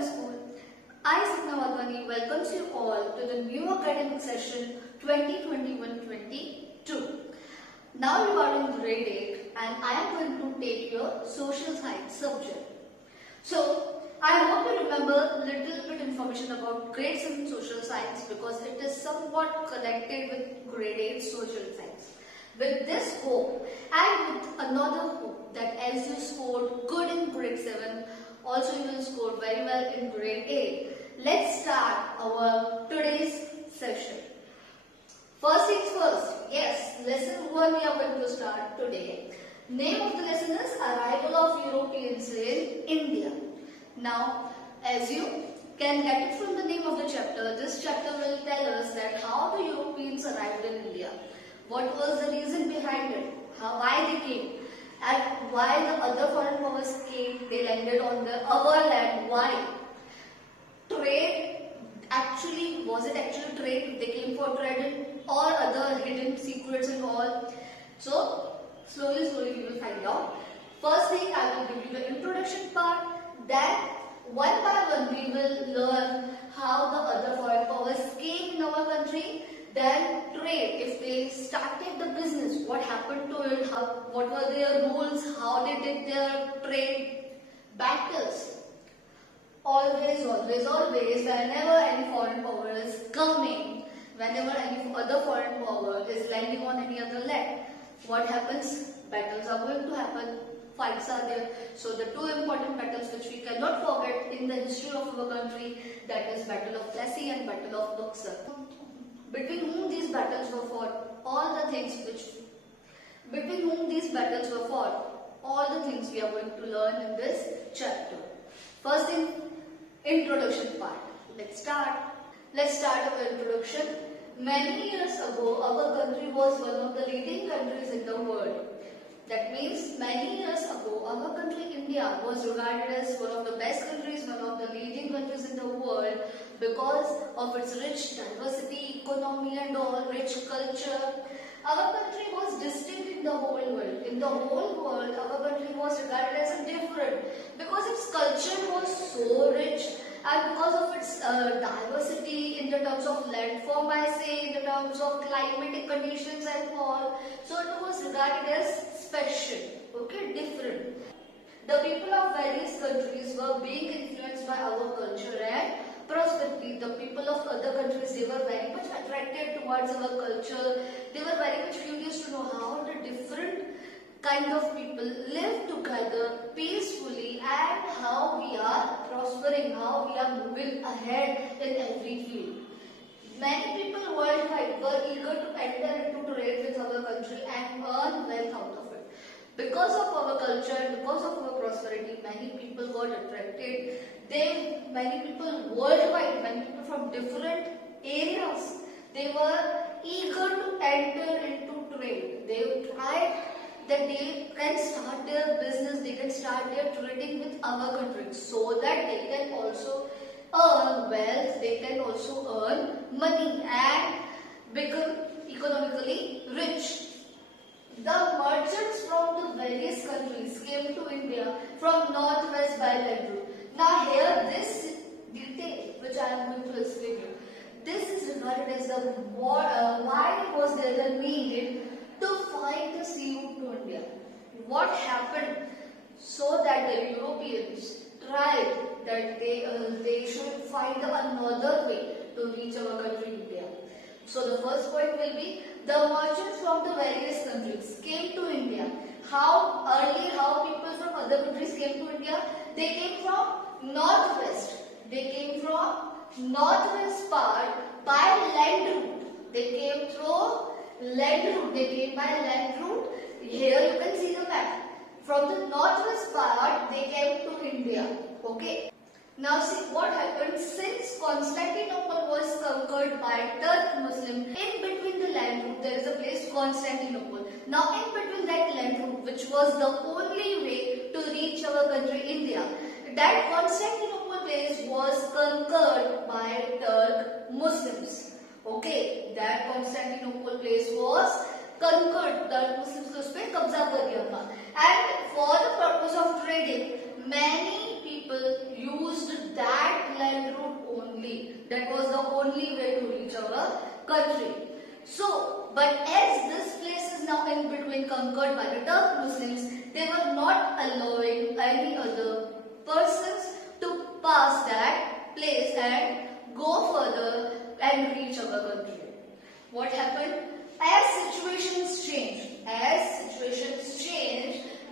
Primary School. I, Signa Walwani, welcomes you all to the new academic session 2021-22. Now you are in grade 8 and I am going to take your social science subject. So, I hope you remember little bit information about grade 7 social science because it is somewhat connected with grade 8 social science. With this hope and with another hope that as you scored good in grade 7, also you will score very well in grade 8. Let's start our today's session. First things first, yes, lesson 1 we are going to start today. Name of the lesson is Arrival of Europeans in India. Now, as you can get it from the name of the chapter, this chapter will tell us that how the Europeans arrived in India. What was the reason behind it? Why they came? And why the other foreign powers came? They landed on our land. Why? Trade. Actually, was it actually trade? They came for trade or other hidden secrets and all. So, slowly we will find out. First thing, I will give you the introduction part. Then, one by one, we will learn how the other foreign powers came in our country. Then trade, if they started the business, what happened to it, what were their rules, how they did their trade, battles. Always, whenever any foreign power is coming, whenever any other foreign power is landing on any other land, what happens? Battles are going to happen, fights are there. So the two important battles which we cannot forget in the history of our country, that is Battle of Plassey and Battle of Buxar. Between whom these battles were fought, all the things we are going to learn in this chapter. First in introduction part. Let's start our introduction. Many years ago, our country was one of the leading countries in the world. That means many years ago, our country India was regarded as one of the best countries, one of the leading countries in the world because of its rich diversity, economy and all, rich culture. Our country was distinct in the whole world. In the whole world, our country was regarded as a different because its culture was so rich and because of its diversity in the terms of landform, I say, in the terms of climatic conditions and all. So it was regarded as special, okay, different. The people of various countries were being influenced by our culture and prosperity. The people of other countries, they were very much attracted towards our culture. They were very much curious to know how the different kind of people live together peacefully and how we are prospering, how we are moving ahead in every field. Many people worldwide were eager to enter into trade with our country and earn wealth out of it. Because of our culture, because of our prosperity, many people got attracted. Many people worldwide, many people from different areas, they were eager to enter into trade. They tried that they can start their business, they can start their trading with our country so that they can also earn wealth, they can also earn money and become economically rich. The merchants from the various countries came to India from northwest by land route. Now here this detail which I am going to explain you, this is regarded as the why was there the need to find the sea route to India. What happened so that the Europeans tried that they should find another way to reach our country India. So the first point will be the merchants from the various countries came to India. How people from other countries came to India? They came from northwest. They came from northwest part by land route. They came through land route. They came by land route. Here you can see the map. From the northwest part, they came to India. Okay. Now see what happened since Constantinople was conquered by Turk Muslim. In between the land route, there is a place Constantinople. Now in between that land route, which was the only way to reach our country India, that Constantinople place was conquered by Turk Muslims. Okay, that Constantinople place was conquered. Turk Muslims ने उस पे कब्जा कर लिया था. And for the purpose of trading, many people used that land route only. That was the only way to reach our country. So, but as this place is now in between conquered by the Turk Muslims, they were not allowing any other persons to pass that place and go further and reach our country. What happened? As situations changed,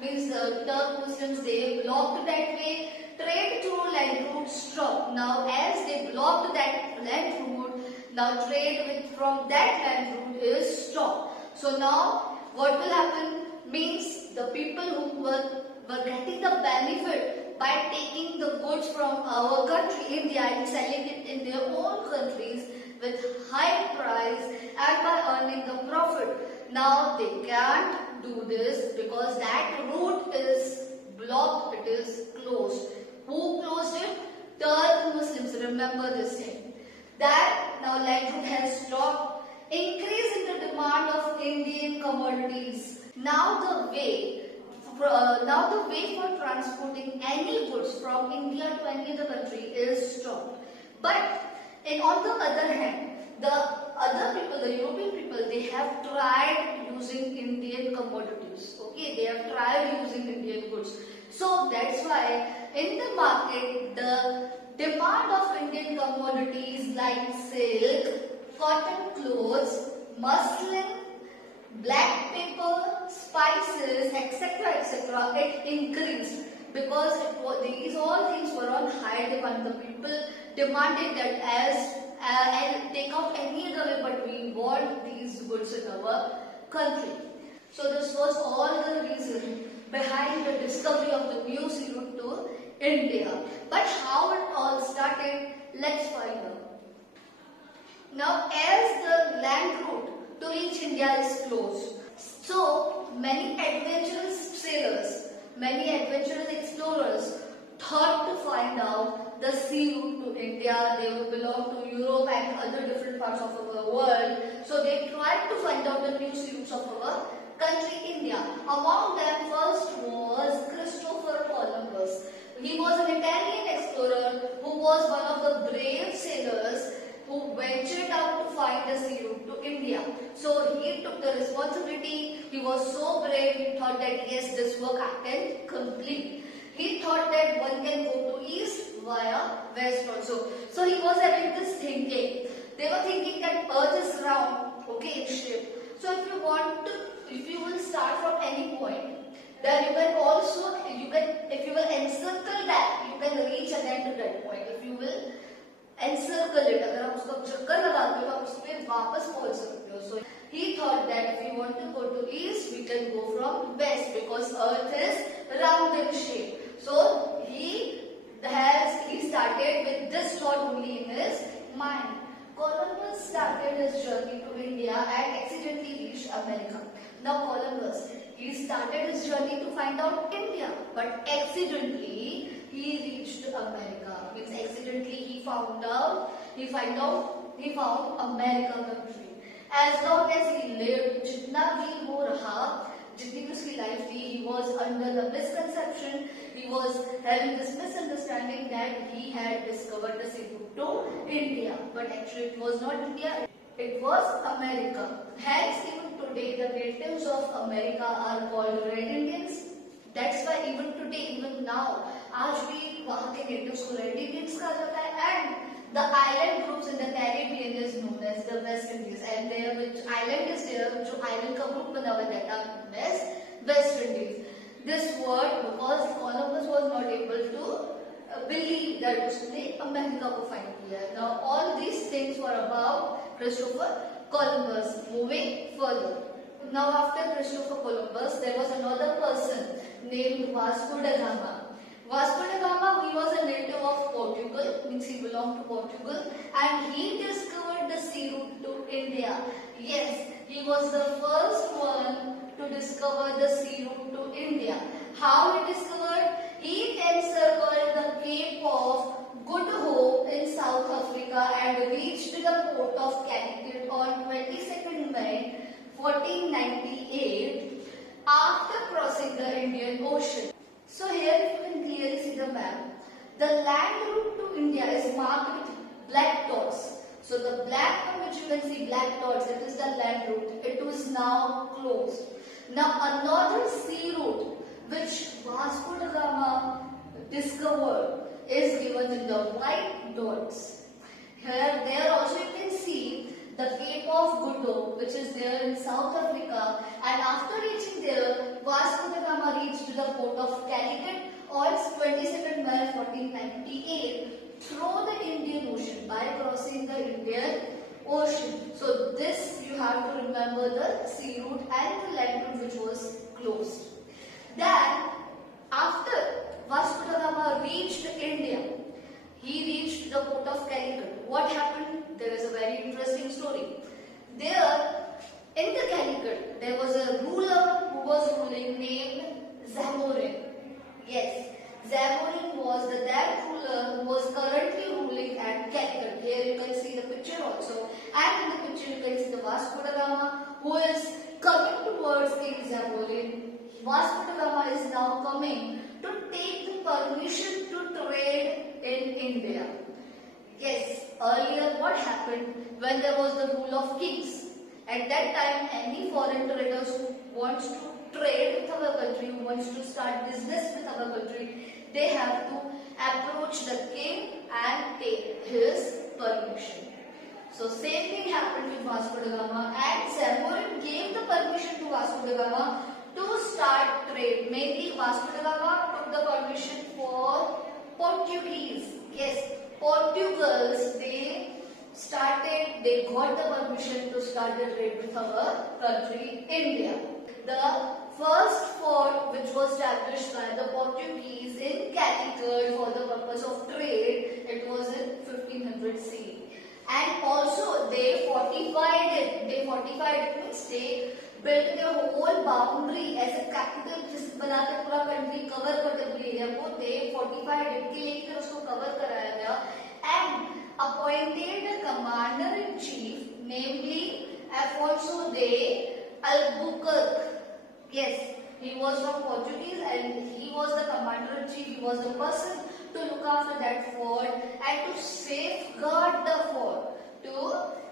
means the Turk Muslims, they blocked that way, trade through land route stopped. Now as they blocked that land route, now trade from that land route is stopped. So now what will happen? Means the people who were getting the benefit by taking the goods from our country, India, and selling it in their own countries with high price and by earning the profit. Now they can't do this because that route is blocked, it is closed. Who closed it? Turk Muslims. Remember this thing. That now land route has stopped. Increase in the demand of Indian commodities. Now the way for transporting any goods from India to any other country is stopped. But on the other hand, the other people, the European people, they have tried using Indian commodities. Okay, they have tried using Indian goods. So that's why in the market, the demand of Indian commodities like silk, cotton clothes, muslin, black pepper, spices, etc., it increased because these all things were on high demand. The people demanded that and take out any other way, but we want these goods in our country. So this was all the reason behind the discovery of the new sea route to India. But how it all started, let's find out. Now as the land route to reach India is closed, so many adventurous sailors, many adventurous explorers thought to find out the sea route to India. They would belong to Europe and other different parts of our world. So they tried to find out the new sea routes of our country, India. Among them first was Christopher Columbus. He was an Italian explorer who was one of the brave sailors who ventured out to find the sea route to India. So he took the responsibility. He was so brave. He thought that yes, this work I can complete. He thought that one can go to east via west also. So he was having this thinking. They were thinking that earth is round, okay, in shape. So if you will start from any point, then you can also, if you will encircle that, you can reach again to that point. If you will encircle it, अगर आप उसको चक्कर लगाते हो, आप उस पे वापस पहुंच सकते हो. So he thought that if we want to go to east, we can go from west because earth is round in shape. So he started with this thought only in his mind. Columbus started his journey to India and accidentally reached America. Now Columbus, he started his journey to find out India, but accidentally he reached America. Means accidentally he found America country. As long as he lived, जितना भी हो रहा, जितनी भी उसकी life थी, he was under the misconception, he was having this misunderstanding that he had discovered the sea route to India. But actually it was not India, it was America. Hence even today the natives of America are called Red Indians. That's why even today, even now, आज भी वहाँ के natives को Red Indians कहा जाता है. And the island groups in the Caribbean is known as the West Indies, and there which island is there, जो island का group बना हुआ है that are known as West Indies. This word because Columbus was not able to believe that उसने America को find किया. Now all these things were about Christopher Columbus. Moving further. Now after Christopher Columbus, there was another person named Vasco da Gama. Vasco da Gama, he was a native of Portugal, means he belonged to Portugal, and he discovered the sea route to India. Yes, he was the first one to discover the sea route to India. How he discovered? He encircled the Cape of Good Hope in South Africa and reached the port of Connecticut on 22nd May 1498 after crossing the Indian Ocean. So here you can clearly see the map. The land route to India is marked with black dots. So the black one which you can see, black dots, it is the land route. It is now closed. Now another sea route which Vasco da Gama discovered is given in the white dots. Here, there also you can see the Cape of Good Hope, which is there in South Africa, and after reaching there, Vasco da Gama reached the port of Calicut on 22nd May 1498 through the Indian Ocean by crossing the Indian Ocean. So this you have to remember, the sea route and the land route which was closed. Then after Vasco da Gama reached India, he reached the port of Calicut. What happened? There is a very interesting story. There, in the Calicut, there was a ruler who was ruling named Zamorin. Yes, Zamorin was the that ruler who was currently ruling at Calicut. Here you can see the picture also. And in the picture you can see the Vasco da Gama who is coming towards King Zamorin. Vasco da Gama is now coming to take the permission to trade in India. Yes, earlier what happened when there was the rule of kings? At that time, any foreign traders who wants to trade with our country, who wants to start business with our country, they have to approach the king and take his permission. So same thing happened with Vasco da Gama, and Zamorin gave the permission to Vasco da Gama to start trade. Mainly Vasco da Gama took the permission for Portuguese. Yes, Portugals, they got the permission to start the trade with our country, India. The first fort which was established by the Portuguese in Calicut for the purpose of trade, it was in 1500 CE. And also they fortified it. They fortified it means they built their whole boundary as a capital, जिस बनाते पूरा country cover करते पूरे area को, they fortified it के लिए फिर उसको cover कराया गया and appointed a commander in chief, namely Afonso de Albuquerque. Yes, he was from Portuguese and he was the commander in chief. He was the person to look after that fort and to safeguard the fort. To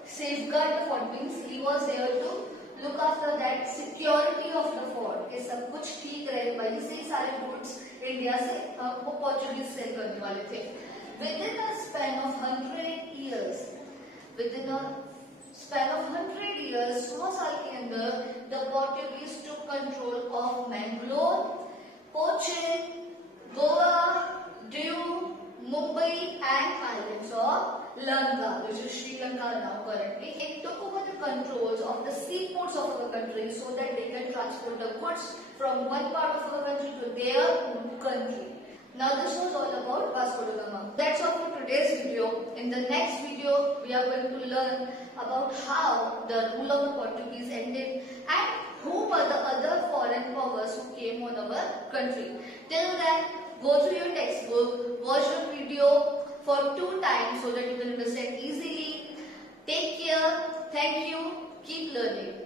safeguard the fort means he was there to look after that security of the fort. कि सब कुछ ठीक रहे, वहीं से ही सारे goods India से वो पोर्चुगीज सेल करने वाले थे. Within a span of 100 years, within a span of 100 years, 100 साल के अंदर, the Portuguese took control of Mangalore, Cochin, Goa, Diu, Mumbai and islands of Lanka, which is Sri Lanka now currently. It took over the controls of the seaports of our country so that they can transport the goods from one part of our country to their own country. Now this was all about Vasco da Gama. That's all for today's video. In the next video, we are going to learn about how the rule of the Portuguese ended and who were the other foreign powers who came on our country. Till then, go through your textbook, watch the video for 2 times so that you can understand easily. Take care. Thank you. Keep learning.